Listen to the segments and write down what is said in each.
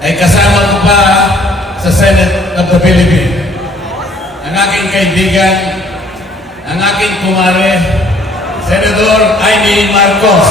ay kasama ko pa sa Senate of the Philippines. Ang aking kaibigan, ang aking kumare, Senador Amy Marcos.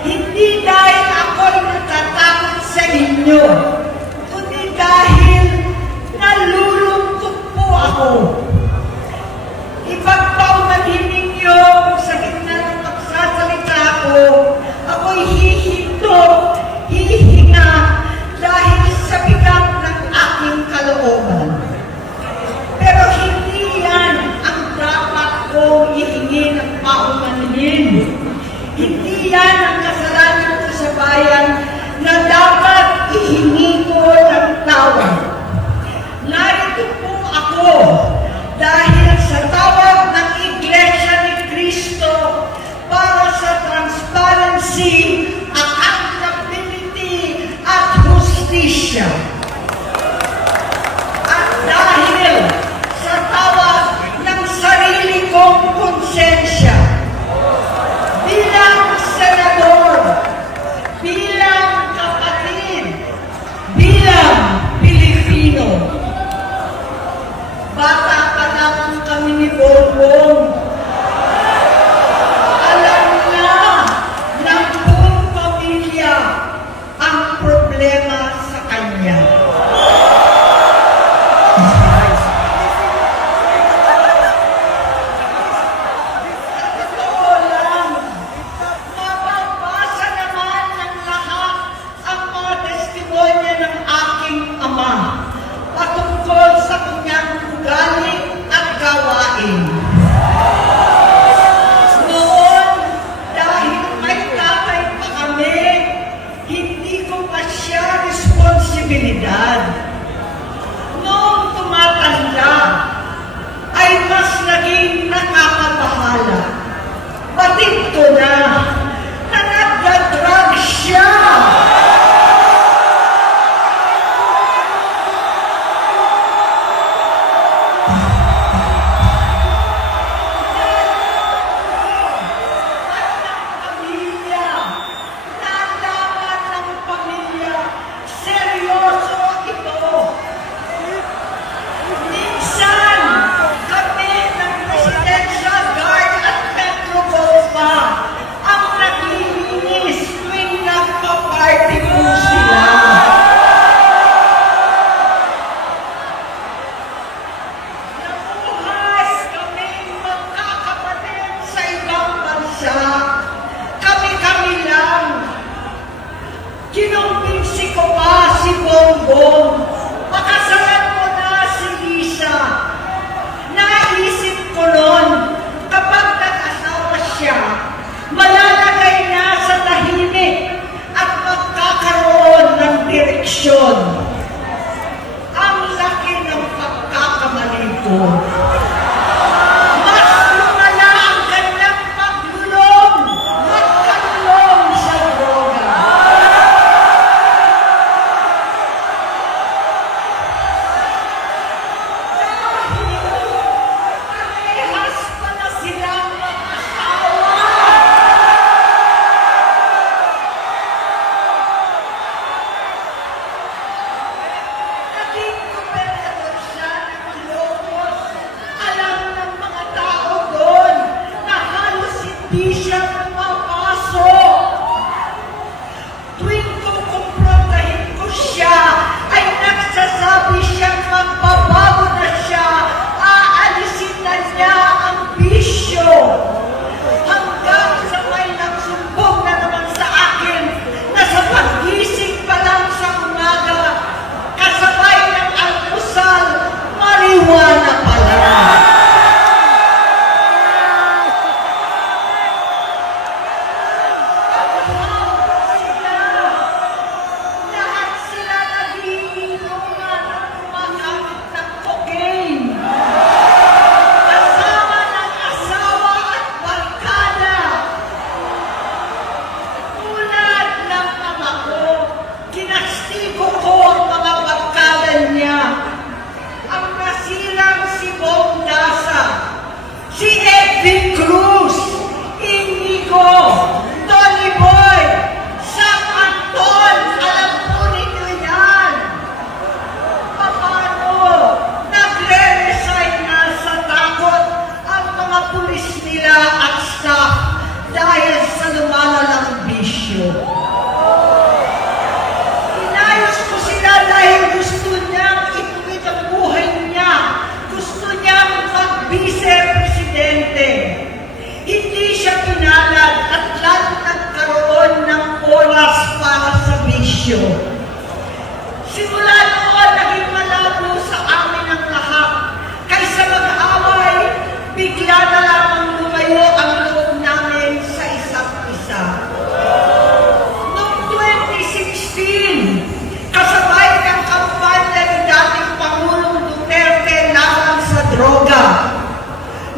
Hindi dahil ako'y natatakot sa inyo, kundi dahil nalulungkot po ako. Ipagpaumanhin ninyo sa gitna ng pagsasalita ko, ako'y hihinto, hihinga dahil sa bigat ng aking kalooban. Pero hindi yan ang dapat kong ihingi ng paumanhin. Hindi yan ang kasalanan ko sa bayan na dapat ihingi ko ng tawad. Narito po ako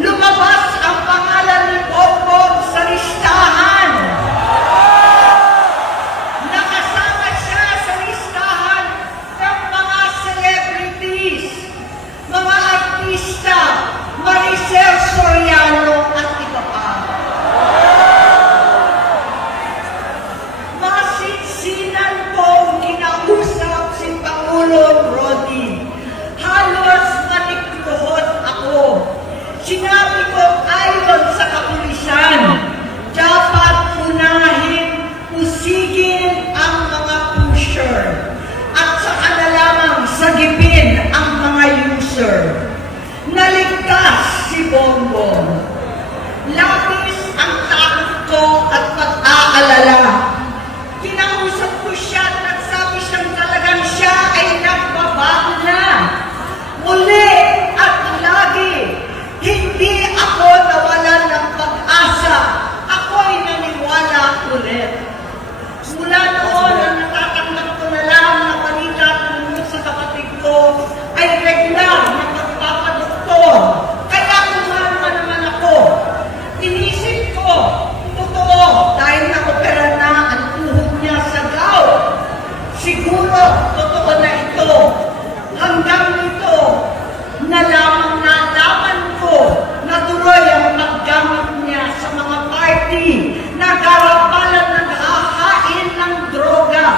Lumabas ang pangalan ni Bongbong sa listahan. Nakasama siya sa listahan ng mga celebrities, mga artista, Maricel Soriano at iba pa. Masinsinan kong kinausap si Pangulong Rodi. Halos manikluhod ako. Sinabi ko ayon sa kapulisan, dapat usigin ang mga pusher at saka na lamang sagipin ang mga user. Naligtas si Bongbong. Labis ang takot ko at pag-aalala. Kinausap ko siya at nagsabi siyang talagang siya ay nagbabago na. Muli at lagi, hindi ako nawalan ng pag-asa. Ako'y naniwala ulit. Mula noon na natatanggap ko na lang na balita tungkol sa kapatid ko ay regular na pagpapadoktor. Kaya kumalma naman ako. Inisip ko, totoo, dahil na-opera na ang tuhod niya sa gout. Siguro, totoo na ito. Hanggang nito, nalaman ko na tuloy ang paggamit niya sa mga party na karapalan ng hahain ng droga.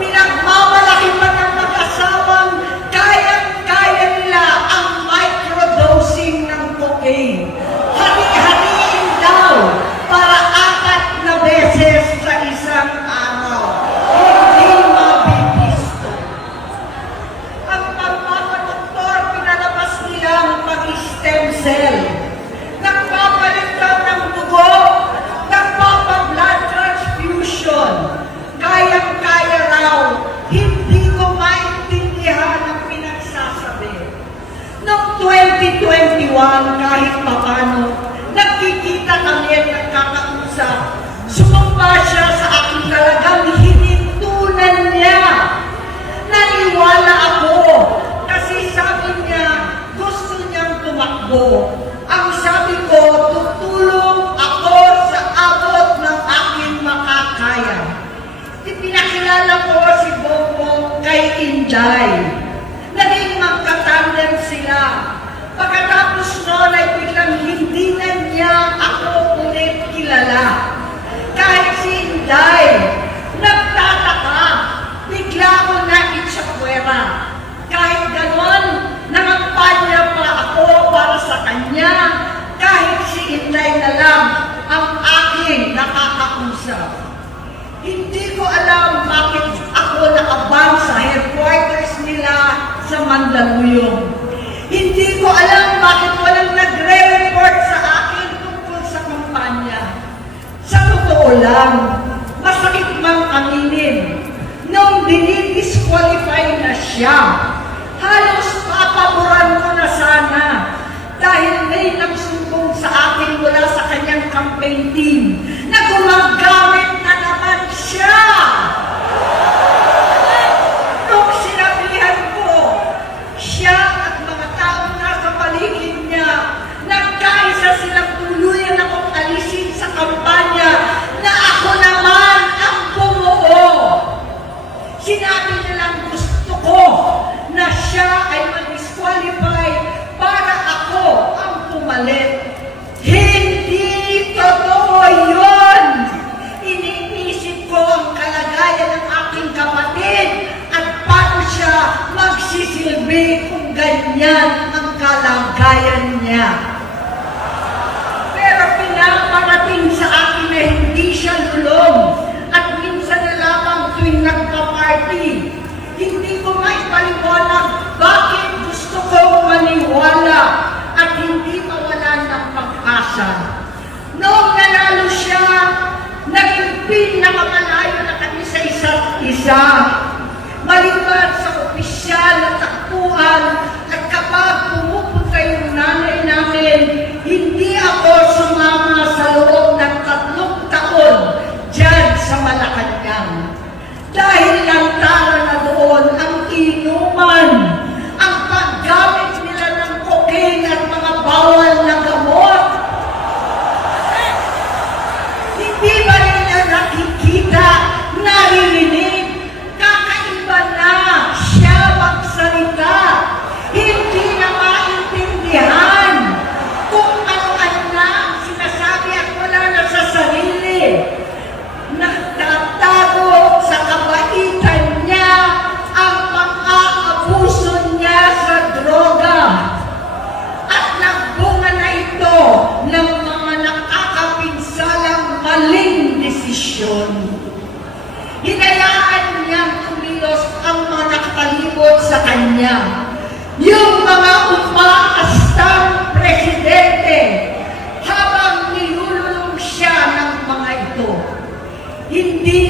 Pinagmamalaki pa ng mag-asawang kayang-kaya nila ang microdosing ng cocaine. Hari-hariin daw para 4 na beses sa isang araw. Hindi mabibisto. Ang pagpapadoktor, pinalabas nila ang pag-stem cell. Nagpapalit daw ng dugo, nagpapa-blood transfusion. Kayang-kaya raw. Hindi ko maintindihan ang pinagsasabi. Noong 2021, kahit papano, nagkikita kami at nagkakausap. Sumamba siya sa akin talagang hinintunan niya. Naniwala ako kasi sabi niya gusto niyang tumakbo. Ang sabi ko, tutulong ako sa abot ng aking makakaya. Ipinakilala ko si Bongbong kay Inday. Naging magkatandem sila. Pagkatapos noon ay biglang hindi na niya ako ulit kilala. Kahit si Inday, nagtataka, bigla ko na itsakwera. Kahit ganon, nangampanya pa ako para sa kanya, kahit si Inday na lang ang aking nakakausap. Hindi ko alam bakit ako nakabang sa headquarters nila sa Mandaluyong. Hindi ko alam bakit walang nagre-report sa akin tungkol sa kampanya. Sa totoo lang, masakit mang aminin, nung dinidisqualify na siya, halos papaboran ko na sana dahil may nagsumbong sa akin mula sa kanyang campaign team na gumagamit na naman siya. Nung sinabihan ko, siya at mga taong nasa paligid niya, nagkaisa silang tuluyan akong alisin sa kampanya na ako naman ang bumuo. Sinabi nilang gusto ko na siya ay mag-disqualify para ako ang pumalit. Hindi totoo yun! Iniisip ko ang kalagayan ng aking kapatid at paano siya magsisilbi kung ganyan ang kalagayan niya. Pero pinaparating sa akin na hindi siya lulong at minsan na lamang tuwing nagpa-party. Hindi ko maipaliwanag bakit gusto kong maniwala at hindi mawalan ng pag-asa. Noong nanalo siya, naging pinakamalayo na kami sa isa't isa. Maliban sa opisyal na takbuhan at kapag pumupunta yung nanay namin, hindi ako sumama sa loob ng 3 taon dyan sa Malacanang. Dahil lantara na doon ang inuman, ang paggamit nila ng cocaine at mga bawal na gamot.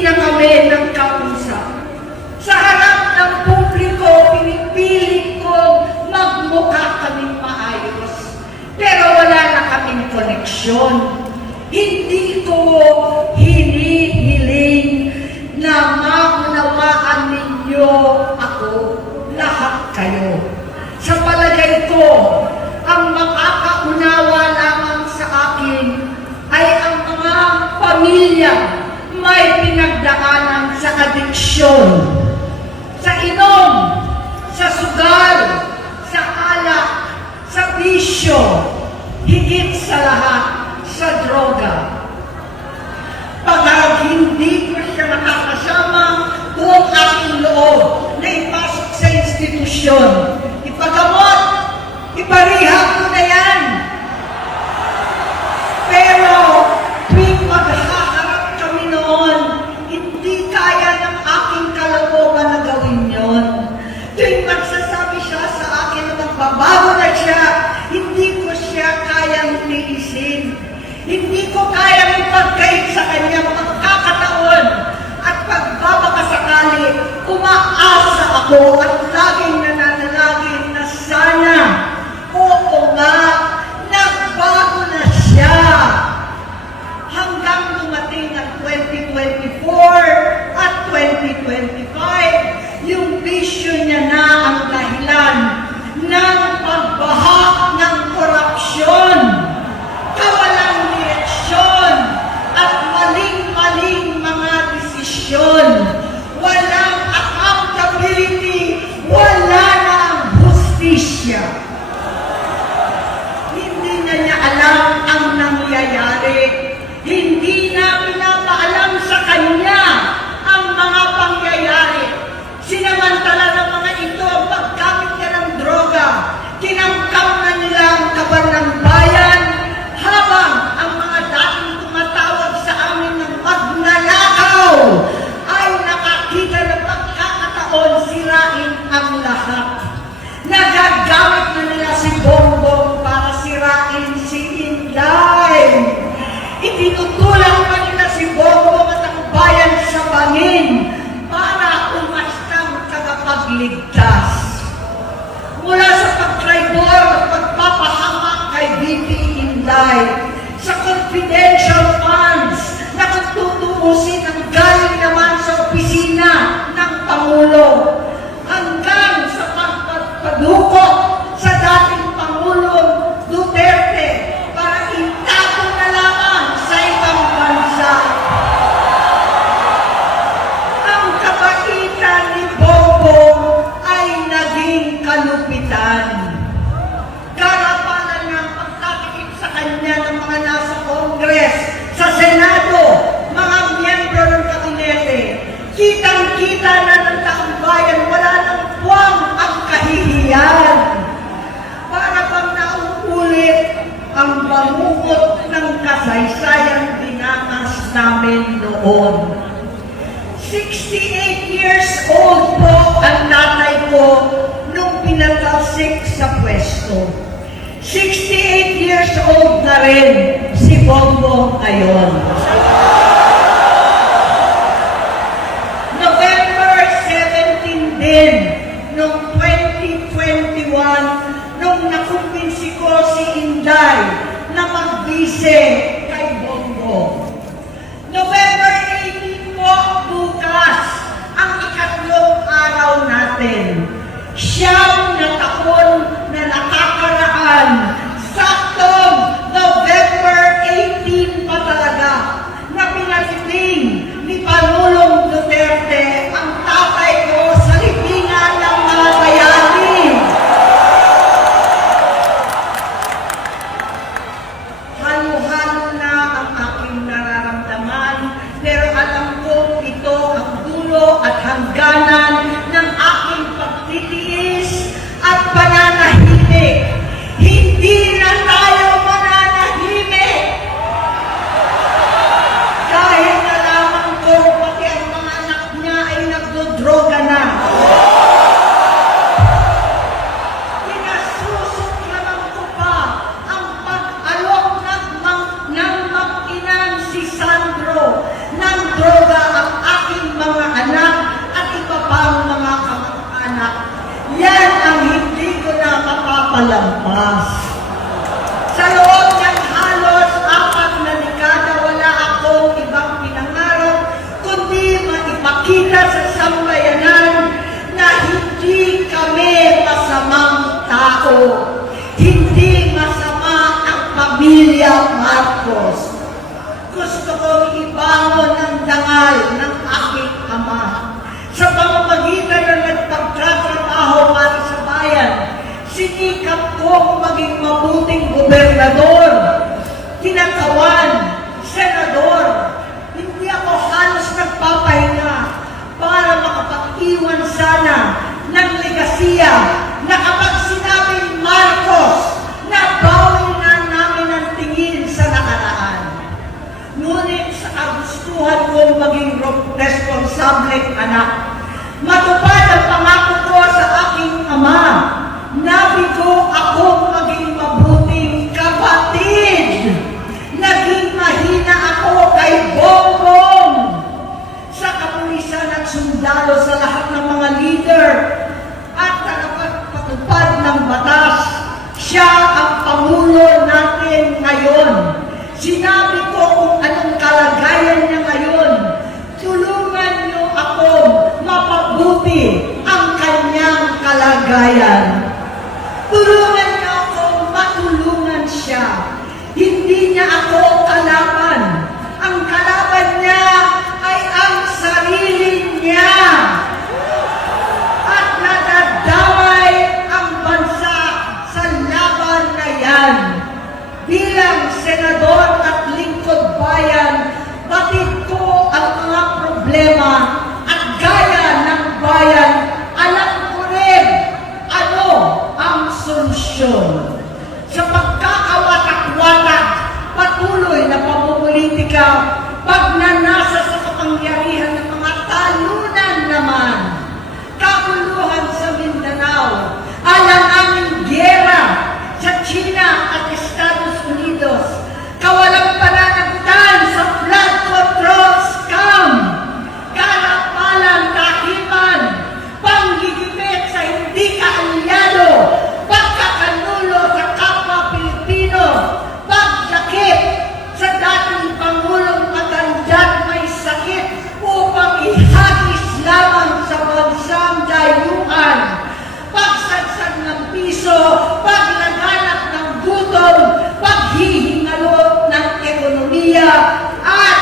hindi na kami nagkausap. Sa harap ng publiko, pinipilit ko magmukha kaming maayos. Pero wala na kaming koneksyon. Hindi ko hinihiling na maunawaan ninyo ako, lahat kayo. Sa palagay ko, ang makakaunawa lamang sa akin ay ang mga pamilya may pinagdaanan sa adiksyon, sa inom, sa sugal, sa alak, sa bisyo, higit sa lahat, sa droga. Pag hindi ko siya nakakasama, buong aking loob na ipasok sa institusyon. Ipagamot, iparihab ko na yan. Pero, tuwing maghaharap kami noon, hindi kaya ng aking kalooban na gawin yon. Tuwing magsasabi siya sa akin na magbabago na siya, hindi ko siya kayang tiisin. Hindi ko kayang ipagkait sa kanya pagkakataon at pagbabakasakali, umaasa ako at laging nananalangin na sana, oo nga, nagbago na siya. Hanggang dumating ang 2024 at 2025, yung bisyo niya na ang dahilan ng pagbahak ng korupsyon, kawalang direksyon, at maling-maling mga desisyon. Walang accountability, wala nang hustisya. Hindi na niya alam ang nangyayari. Hindi na pinapaalam sa kanya ang mga pangyayari. Sinamantala ng mga ito ang paggamit niya ng droga. Kinangkam na nila ang kaban ng bayan, habang ang mga dating tumatawag sa amin ng magnanakaw ay nakakita ng pagkakataon sirain ang lahat. Nagagamit na nila si Bongbong para sirain si Inday. Itinutulak pa nila si Bongbong at ang bayan sa bangin para umastang tagapagligtas. Mula sa pagtraidor at pagpapahamak kay VP Inday, sa confidential funds na tutuusin ang galing naman sa opisina ng Pangulo, hanggang sa pagpadukot sa dating Pangulong Duterte para itago na lamang sa ibang bansa. Ang kabaitan ni Bongbong ay naging kalupitan. Karapalan ng pagtatakip sa kanya ng mga nasa Congress, sa Senado, mga miyembro ng kabinete. Kitang-kita na ng taong bayan, wala nang puwang ang kahihiyan. Para bang nauulit ang bangungot ng kasaysayang dinanas namin noon. 68 years old po ang tatay ko nung pinatalsik sa pwesto. 68 years old na rin si Bongbong ngayon. November 17 din, noong 2021, nung nakumbinsi ko si Inday na magbise kay Bongbong. November 18 po, bukas, ang ikatlong araw natin. Siyam na taon na nakakaraan, saktong November 18 pa talaga, na pinatiting ni Pangulong Duterte ang tatay ko sa libingan ng mga bayani. Halo-halo lampas. Sa loob ng halos 4 na dekada, wala akong ibang pinangarap kundi maipakita sa sambayanan na hindi kami masamang tao. Hindi masama ang pamilya Marcos. Gusto kong ibangon ang dangal ng aking ama. Sa pamamagitan ng nagpagtatrabaho para sa bayan, sinikap kong maging mabuting gobernador, tinatawan, senador. Hindi ako halos nagpapahinga para makapag-iwan sana ng legasiya na kapag sinabing Marcos, nabawi na namin ang tingin sa nakaraan. Ngunit sa kagustuhan kong maging responsableng anak, matupad ang pangako ko sa aking ama. Nabigo akong maging mabuting kapatid. Naging mahina ako kay Bongbong. Sa kapulisan at sundalo, sa lahat ng mga leader at tagapagpatupad ng batas, siya ang Pangulo natin ngayon. Sinabi ko kung anong kalagayan niya ngayon. Tulungan niyo ako mapabuti ang kanyang kalagayan. Tulungan niyo ako matulungan siya. Hindi niya ako kalaban. Ang kalaban niya ay ang sarili niya. At nadadamay ang bansa sa laban na yan. Bilang senador at lingkod bayan, batid ko ang mga problema at gaya ng bayan, alam ko rin ano ang solusyon. Sa pagkakawatak-watak, patuloy na pamumulitika, pagnanasa sa kapangyarihan ng mga talunan naman, kaguluhan sa Mindanao, alanganing giyera sa China at Estados Unidos, kawalang pananagtan sa flood control scam, karapalang kahiman, panggigipit sa hindi kaalyado, pagkakanulo sa kapwa Pilipino, pagdakip sa dating Pangulong matandang may sakit upang ihagis lamang sa bansang dayuhan, pagsadsad ng piso, paglaganap ng gutom, paghihingalot ng ekonomiya, at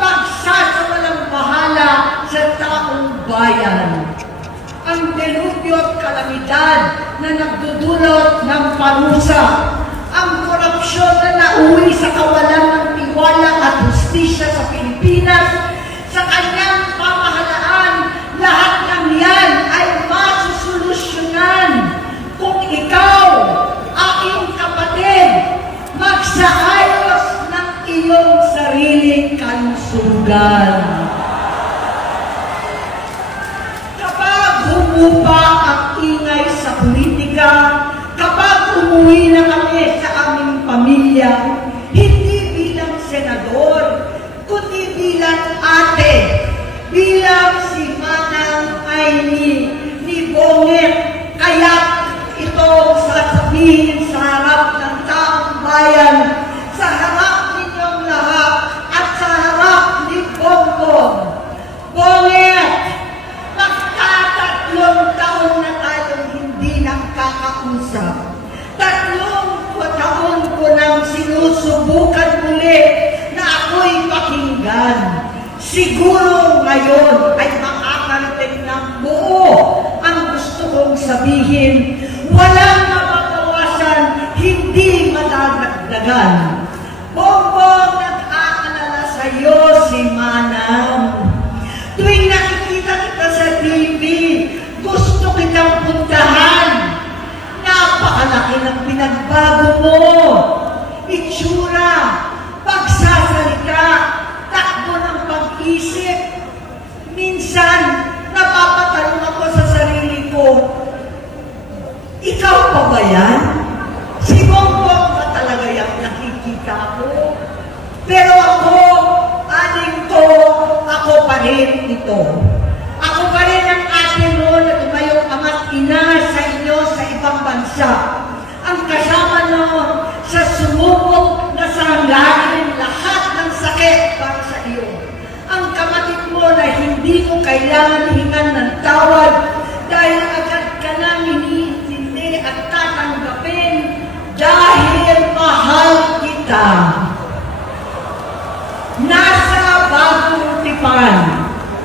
pagsasawalang bahala sa taong bayan. Ang delubyo at kalamidad na nagdudulot ng parusa, ang korupsyon na nauwi sa kawalan ng tiwala at hustisya sa Pilipinas, sa kanyang pamahalaan, lahat ng yan ay masusolusyonan kung ikaw, aking kapatid, magsaayos ng iyong sariling kalusugan. Kapag humupa ang ingay sa politika, kapag umuwi na kami sa aming pamilya, hindi bilang senador, kundi bilang ate, bilang si Manang Aimee ni Bonget, kaya ito sasabihin sa harap ng taong bayan, sa harap ninyong lahat, at sa harap ni Bongbong. Bonget, magtatatlong taon na tayong hindi nakakausap. 3 taon ko nang sinusubukan muli na ako'y pakinggan. Siguro ngayon ay makakarating ng buo ang gusto kong sabihin. Walang mapapawasan, hindi madadagdagan. Bongbong, nag-aalala sa iyo si Manang. Tuwing nakikita kita sa TV, gusto kitang puntahan. Napakalaki ng pinagbago mo. Itsura, pagsasalita, takbo ng pag-isip. Minsan, napapatanong ako sa sarili ko, ikaw pa ba yan? Si Bongbong ba talaga yung nakikita ko? Pero ako, aling ko, ako pa rin ito. Ako pa rin ang ate mo na tumayong ama't ina sa inyo sa ibang bansa. Ang sumubok na sanglahin lahat ng sakit para sa iyo. Ang kapatid mo na hindi mo kailangan hingan ng tawad dahil agad ka nang iniintindi at tatanggapin dahil mahal kita. Nasa Bagong Tipan,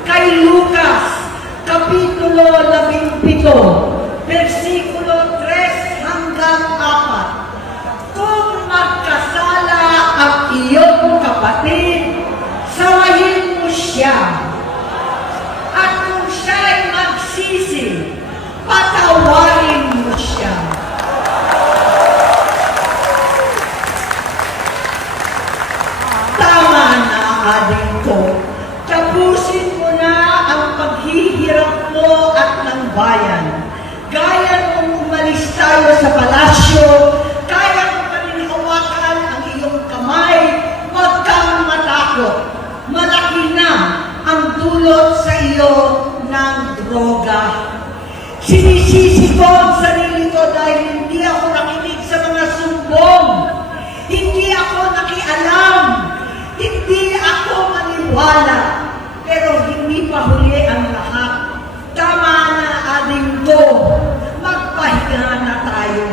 kay Lucas, Kapitulo 17, versikulo 3 hanggang 4. Kung magkasala ang iyong kapatid, sawayin mo siya. At kung siya'y magsisi, patawarin mo siya. Tama na, adik ko. Tapusin mo na ang paghihirap mo at ng bayan. Gaya nung umalis tayo sa palasyo, kaya mo pa rin hawakan ang iyong kamay, huwag kang matakot. Malaki na ang dulot sa iyo ng droga. Sinisisi ko ang sarili ko dahil hindi ako nakinig sa mga sumbong. Hindi ako nakialam. Hindi ako maniwala. Pero hindi pa huli ang lahat. Tama na, ading ko. Magpahinga na tayo.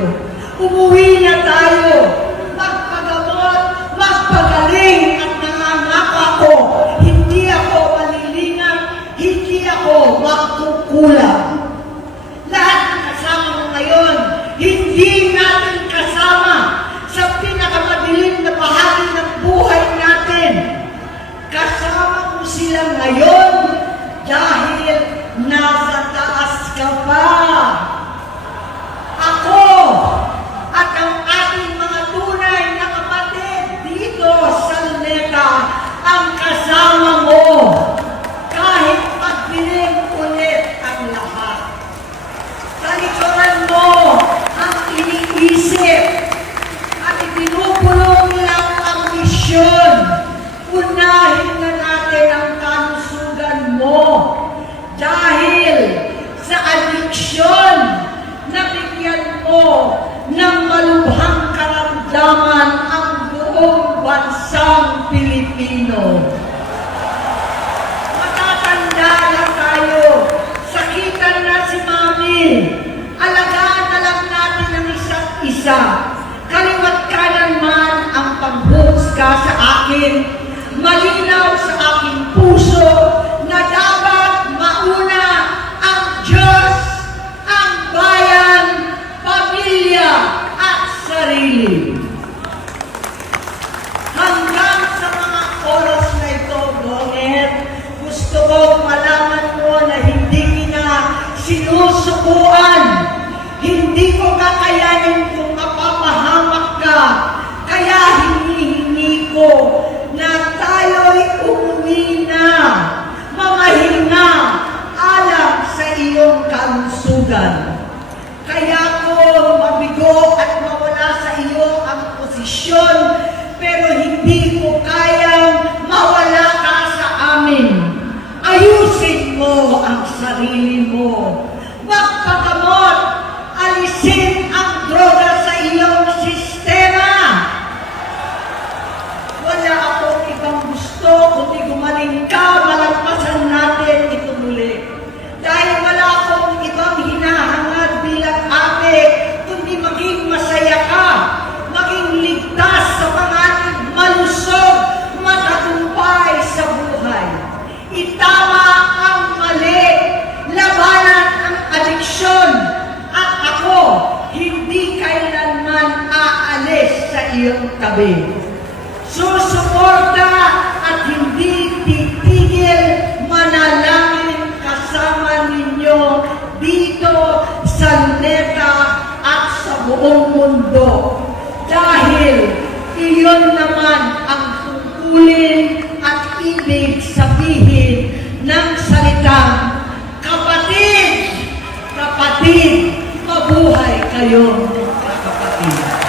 Umuwi na tayo. Magpagamot, magpagaling at nangangako ako. Hindi ako malilingan, hindi ako magkukulang. Lahat ng kasama mo ngayon, hindi natin kasama sa pinakamadilim na bahagi ng buhay natin. Kasama mo sila ngayon dahil nasa taas ka pa. Ako at ang ating mga tunay na kapatid dito sa Luneta ang kasama mo kahit magdilim ulit ang lahat. Talikuran mo ang iniisip at itinupulong lang ang misyon. Unahin na natin ang kalusugan mo dahil sa adiksyon nabigyan mo ng malubhang karamdaman ang buong bansang Pilipino. Matatanda na tayo, sakitan na si Mami, alagaan na lang natin ang isa't isa. Kaliwat kanan man ang panghuhusga sa akin, malinaw sa aking puso na dapat mauna ang Diyos, ang bayan, pamilya at sarili. Hanggang sa mga oras na ito, Bonget, gusto ko malaman mo na hindi na sinusubuan. Hindi ko kakayanin kung mapapahamak ka. Kaya hinihingi ko na tayo'y umuwi na, mamahinga alang sa iyong kalusugan. Kaya ko mabigo at mawala sa iyo ang posisyon, pero hindi ko kayang mawala ka sa amin. Ayusin mo ang sarili mo. Magpagamot, alisin ang droga sa iyong sistema. Wala akong ibang gusto kundi gumaling ka, malagpasan natin ito muli. Dahil wala akong ibang hinahangad bilang ate, kundi maging masaya ka, maging ligtas sa panganib, malusog, matagumpay sa buhay. Itama ang mali, labanan ang adiksyon, at ako hindi kailanman aalis sa iyong tabi. Susuporta at hindi titigil manalangin kasama ninyo dito sa Luneta at sa buong mundo. Dahil iyon naman ang tungkulin at ibig sabihin ng salitang kapatid, kapatid, mabuhay kayo, kapatid.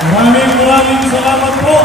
Maraming salamat po.